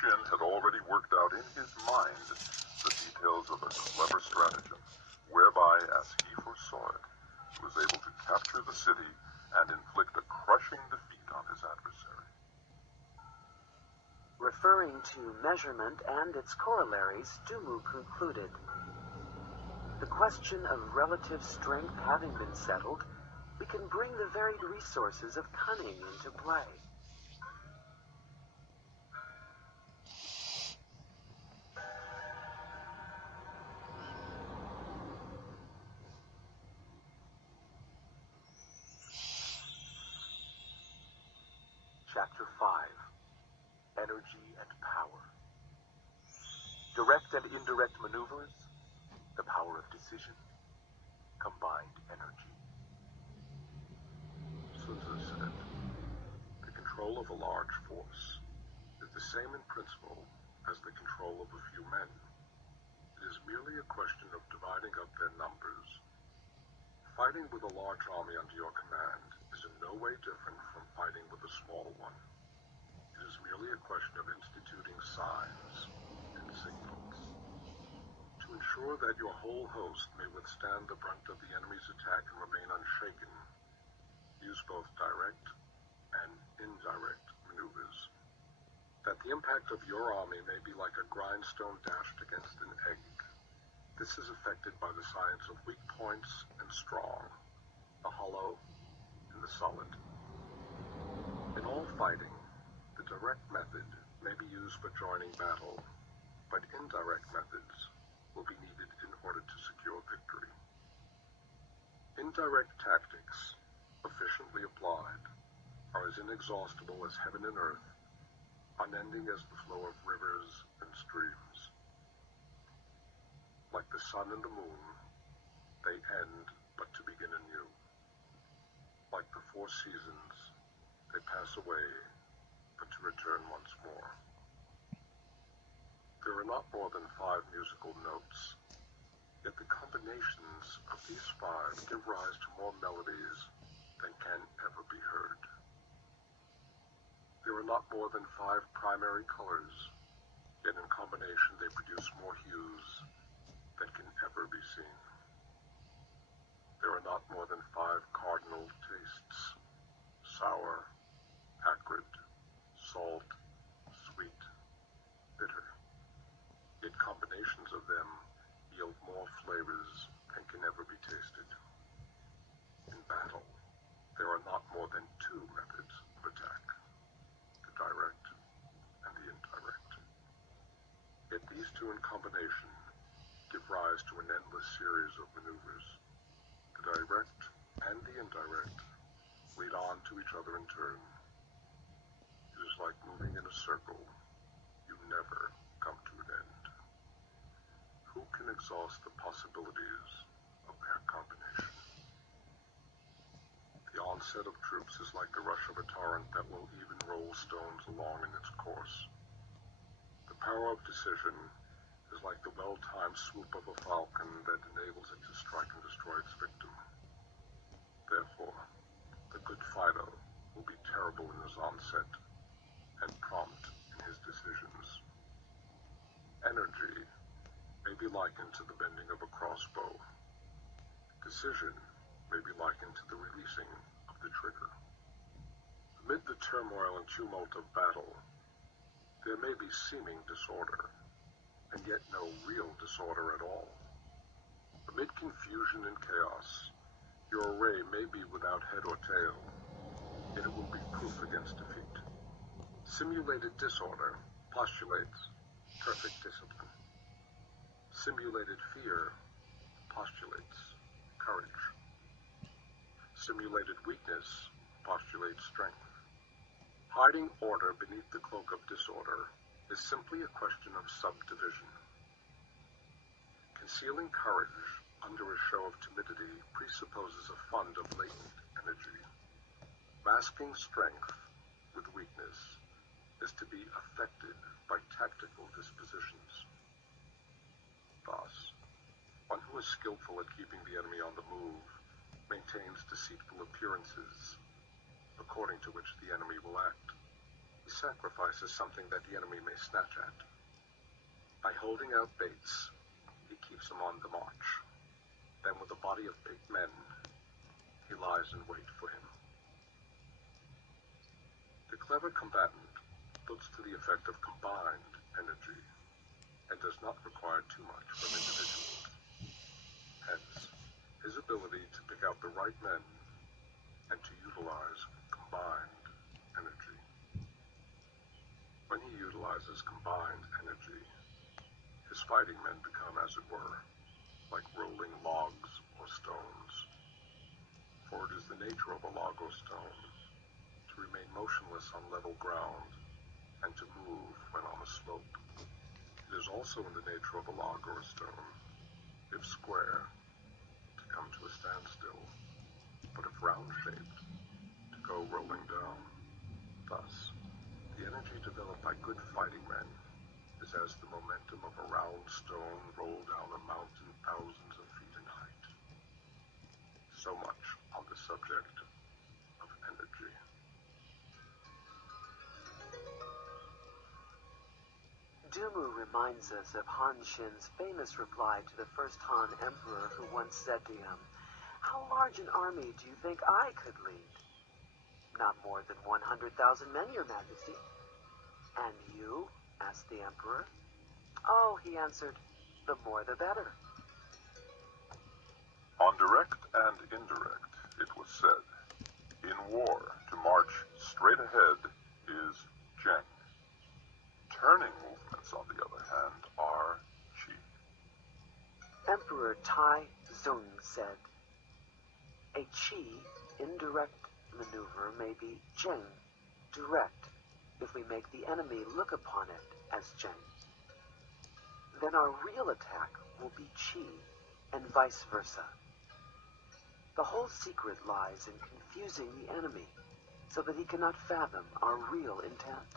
Shin had already worked out in his mind the details of a clever stratagem, whereby, as he foresaw it, he was able to capture the city and inflict a crushing defeat on his adversary. Referring to measurement and its corollaries, Dumu concluded, "The question of relative strength having been settled, we can bring the varied resources of cunning into play." Chapter 5. Energy and Power. Direct and indirect maneuvers, the power of decision, combined energy. Sun Tzu said, "The control of a large force is the same in principle as the control of a few men. It is merely a question of dividing up their numbers. Fighting with a large army under your command is in no way different from fighting with a small one. It is merely a question of instituting signs and signals. To ensure that your whole host may withstand the brunt of the enemy's attack and remain unshaken, use both direct and indirect maneuvers. That the impact of your army may be like a grindstone dashed against an egg. This is affected by the science of weak points and strong, the hollow and the solid. In all fighting, the direct method may be used for joining battle, but indirect methods will be needed in order to secure victory. Indirect tactics, efficiently applied, are as inexhaustible as heaven and earth, unending as the flow of rivers and streams. Like the sun and the moon, they end but to begin anew. Like the four seasons, they pass away but to return once more. There are not more than 5 musical notes, yet the combinations of these 5 give rise to more melodies than can ever be heard. There are not more than 5 primary colors, yet in combination they produce more hues than can ever be seen. There are not more than 5 cardinal tastes: sour, acrid, salt, sweet, bitter. Yet combinations of them yield more flavors than can ever be tasted. In battle, there are not more than 2 methods of attack: the direct and the indirect. Yet these 2 in combination give rise to an endless series of maneuvers. The direct and the indirect lead on to each other in turn. It is like moving in a circle. You never come to an end. Who can exhaust the possibilities of their combination? The onset of troops is like the rush of a torrent that will even roll stones along in its course. The power of decision is like the well-timed swoop of a falcon that enables it to strike and destroy its victim. Therefore, the good Fido will be terrible in his onset and prompt in his decisions. Energy may be likened to the bending of a crossbow. Decision may be likened to the releasing of the trigger. Amid the turmoil and tumult of battle, there may be seeming disorder, and yet no real disorder at all. Amid confusion and chaos, your array may be without head or tail, yet it will be proof against defeat. Simulated disorder postulates perfect discipline. Simulated fear postulates courage. Simulated weakness postulates strength. Hiding order beneath the cloak of disorder is simply a question of subdivision. Concealing courage under a show of timidity presupposes a fund of latent energy. Masking strength with weakness is to be affected by tactical dispositions. Thus, one who is skillful at keeping the enemy on the move maintains deceitful appearances, according to which the enemy will act. He sacrifices something that the enemy may snatch at. By holding out baits, he keeps them on the march. Then with a body of picked men, he lies in wait for him. The clever combatant looks to the effect of combined energy and does not require too much from individuals. Hence, his ability to pick out the right men and to utilize combined energy. When he utilizes combined energy, his fighting men become, as it were, like rolling logs or stones. For it is the nature of a log or stone to remain motionless on level ground and to move when on a slope. It is also in the nature of a log or a stone, if square, to come to a standstill, but if round-shaped, to go rolling down. Thus, the energy developed by good fighting men is as the momentum of a round stone rolled down a mountain thousands of feet in height. So much on the subject of energy. Dumu reminds us of Han Xin's famous reply to the first Han Emperor, who once said to him, "How large an army do you think I could lead?" "Not more than 100,000 men, Your Majesty." "And you?" asked the Emperor. "Oh," he answered, "the more the better." On direct and indirect, it was said, in war, to march straight ahead is Zheng. Turning movements, on the other hand, are Qi. Emperor Tai Zung said, "A Qi indirect maneuver may be Zheng direct if we make the enemy look upon it as Zheng. Then our real attack will be Qi and vice versa. The whole secret lies in confusing the enemy so that he cannot fathom our real intent."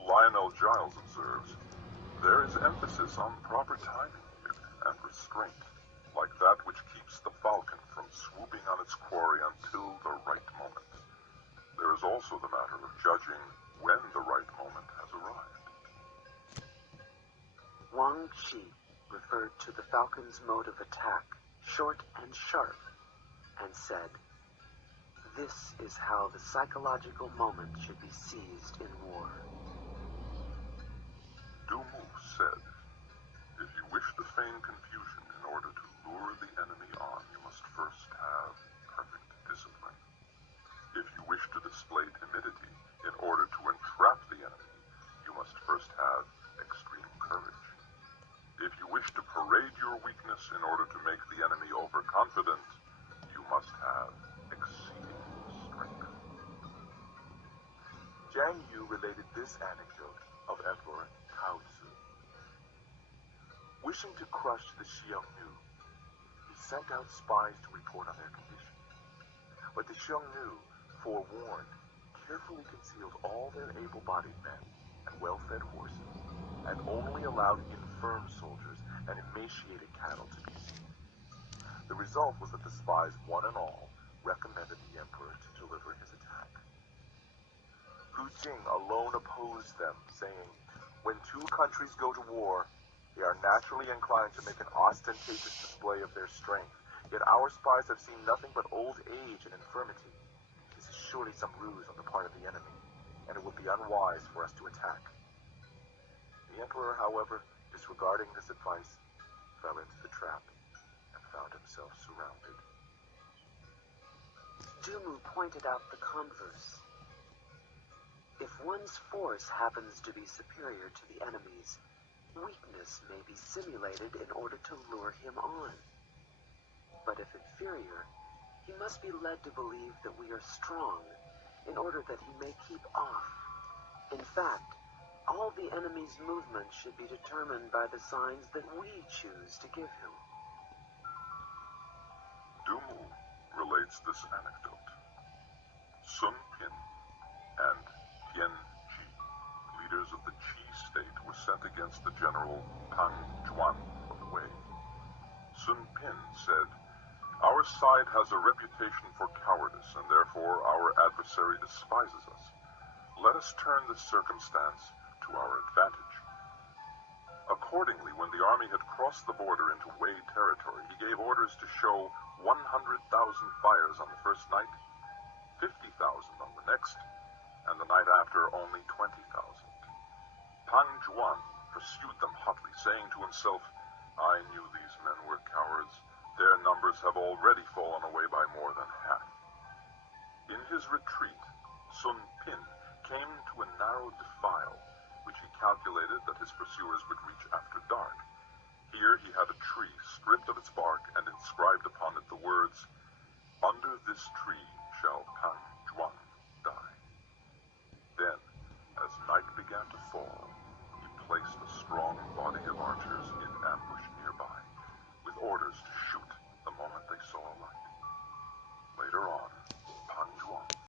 Lionel Giles observes, there is emphasis on proper timing here and restraint, like that which keeps the falcon from swooping on its quarry until the right moment. There is also the matter of judging when the right moment has arrived. Wang Qi referred to the falcon's mode of attack, short and sharp, and said, "This is how the psychological moment should be seized in war." Dumu said, if you wish to feign confusion in order to lure the enemy on, you must first have perfect discipline. If you wish to display timidity in order to entrap the enemy, you must first have extreme courage. If you wish to parade your weakness in order to make the enemy overconfident, you must have exceeding strength. Jiang Yu related this anecdote of Emperor Tao Tzu. Wishing to crush the Xiongnu, he sent out spies to report on their condition. But the Xiongnu, forewarned, carefully concealed all their able-bodied men and well-fed horses, and only allowed infirm soldiers and emaciated cattle to be seen. The result was that the spies, one and all, recommended the emperor to deliver his attack. Hu Jing alone opposed them, saying, "When two countries go to war, they are naturally inclined to make an ostentatious display of their strength. Yet our spies have seen nothing but old age and infirmity. This is surely some ruse on the part of the enemy, and it would be unwise for us to attack." The emperor, however, disregarding this advice, fell into the trap and found himself surrounded. Dumu pointed out the converse. If one's force happens to be superior to the enemy's, weakness may be simulated in order to lure him on. But if inferior, he must be led to believe that we are strong in order that he may keep off. In fact, all the enemy's movements should be determined by the signs that we choose to give him. Dumu relates this anecdote. Sun Pin and Tian Ji, leaders of the Qi state, were sent against the general Tang Juan of the Wei. Sun Pin said, "Our Our side has a reputation for cowardice, and therefore our adversary despises us. Let us turn this circumstance to our advantage. Accordingly, when the army had crossed the border into Wei territory, he gave orders to show 100,000 fires on the first night, 50,000 on the next, and the night after only 20,000. Pang Juan pursued them hotly, saying to himself, "I knew these men were cowards. Their numbers have already fallen away by more than half." In his retreat, Sun Pin came to a narrow defile, which he calculated that his pursuers would reach after dark. Here he had a tree stripped of its bark and inscribed upon it the words, "Under this tree shall Pang